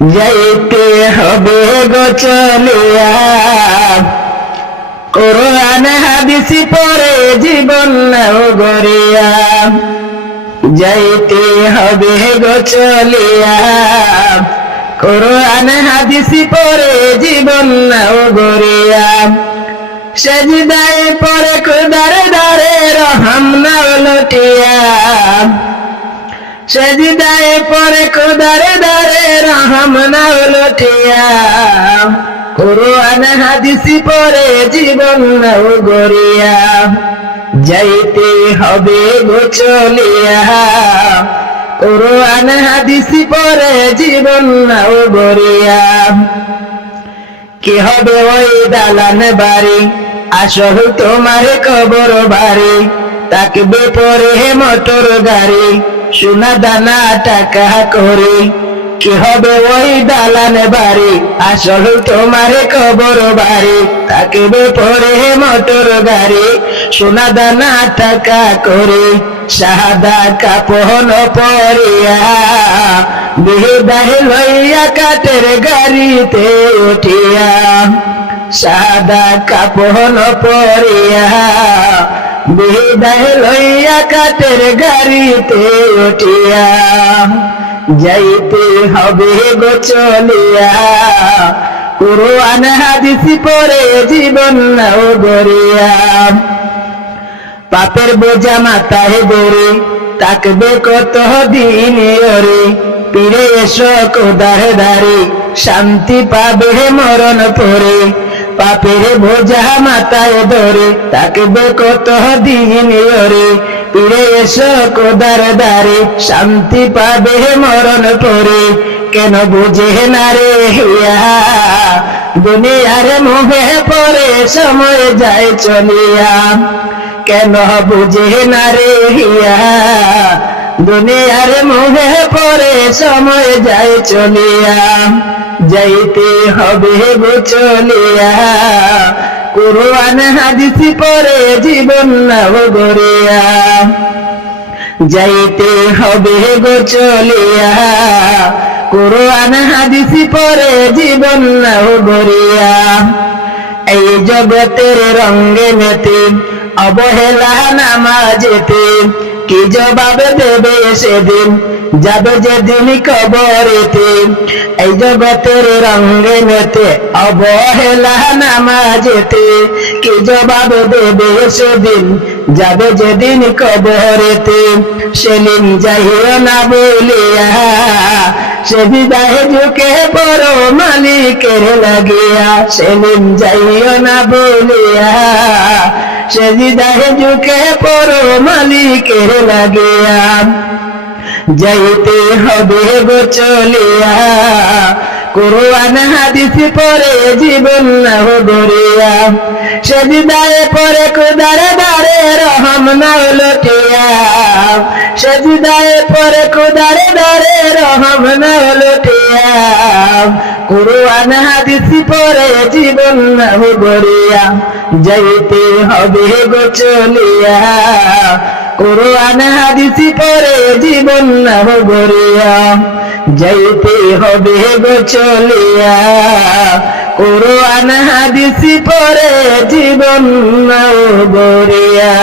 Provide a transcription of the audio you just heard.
যাইতে হবে গো চলিয়া, কোরআন হাদিস পড়ে জীবন নাও গড়িয়া। যাইতে হবে গো চলিয়া, কোরআন হাদিস পড়ে জীবন নাও গড়িয়া। সেজদায় পড়ে খোদার দারে রহম নাও লুটিয়া, সেজদায় পড়ে খোদার দারে রহম নাও লুটিয়া। কোরআন হাদিস পড়ে জীবন নাও গড়িয়া। যাইতে হবে গো চলিয়া, কোরআন হাদিস পড়ে জীবন নাও গড়িয়া। কি হবে ওই দালান বাড়ি, আসল তোমার কবর বাড়ি। তাকবে পরে মোটর গাড়ি, সোনা দানা টাকা করে। কি হবে ওই দালান বাড়ি, আসল তোমার কবর বাড়ি। তাকবে পরে মোটর গাড়ি, সোনা দানা টাকা করে। সাদা কাপড় পরিয়া, বিদায় লইয়া কাঠের গাড়িতে উঠিয়া। সাদা কাপড় পরিয়া, বিদায় লইয়া কাঠের গাড়িতে উঠিয়া। যাইতে হবে গো চলিয়া, কোরআন হাদিস পড়ে জীবন নাও গড়িয়া। পাপের বোঝা মাথায় ধরে তাকবে কত দিন ওরে। পীরে এসো খোদার দারে, শান্তি পাবে মরণ পরে। পাপের বোঝা মাথায় ধরে তাকবে কত দিন ওরে। পীরে এসো খোদার দারে, শান্তি পাবে মরণ পরে। কেন বুঝে না রে হিয়া, দুনিয়ার মোহে পড়ে সময় যায় চলিয়া। কেন বুঝে না রে হিয়া, দুনিয়ার মোহে পড়ে সময় যায় চলিয়া। যাইতে হবে গো চলিয়া, কোরআন হাদিস পড়ে জীবন নাও গড়িয়া। যাইতে হবে গো চলিয়া, কোরআন হাদিস পড়ে জীবন নাও গড়িয়া। এই জগতের রঙ্গে মেতে অবহেলা নামাজেতে, কি জবাব দেবে সেদিন যাবে যেদিন কবরেতে। এই জগতের রঙ্গে মেতে অবহেলা নামাজেতে, কি জবাব দেবে সেদিন যাবে যেদিন কবরেতে। সেদিন যাইও না বলিয়া, সে বিদায় ঝুঁকে পড়ো মালিকের লাগিয়া। সেদিন যাইও না বলিয়া, সে বিদায় ঝুঁকে পড়ো মালিকের লাগিয়া। যাইতে হবে গো চলিয়া, কোরআন হাদিস পড়ে জীবন নাও গড়িয়া। সেজদায় পড়ে খোদার দারে রহম নাও লুটিয়া। সেজদায় পড়ে খোদার দারে রহম নাও লুটিয়া। কোরআন হাদিস পড়ে জীবন নাও গড়িয়া। যাইতে হবে গো চলিয়া, কোরআন হাদিস পড়ে জীবন নাও গড়িয়া। যাইতে হবে গো চলিয়া, কোরআন হাদিস পড়ে জীবন নাও গড়িয়া।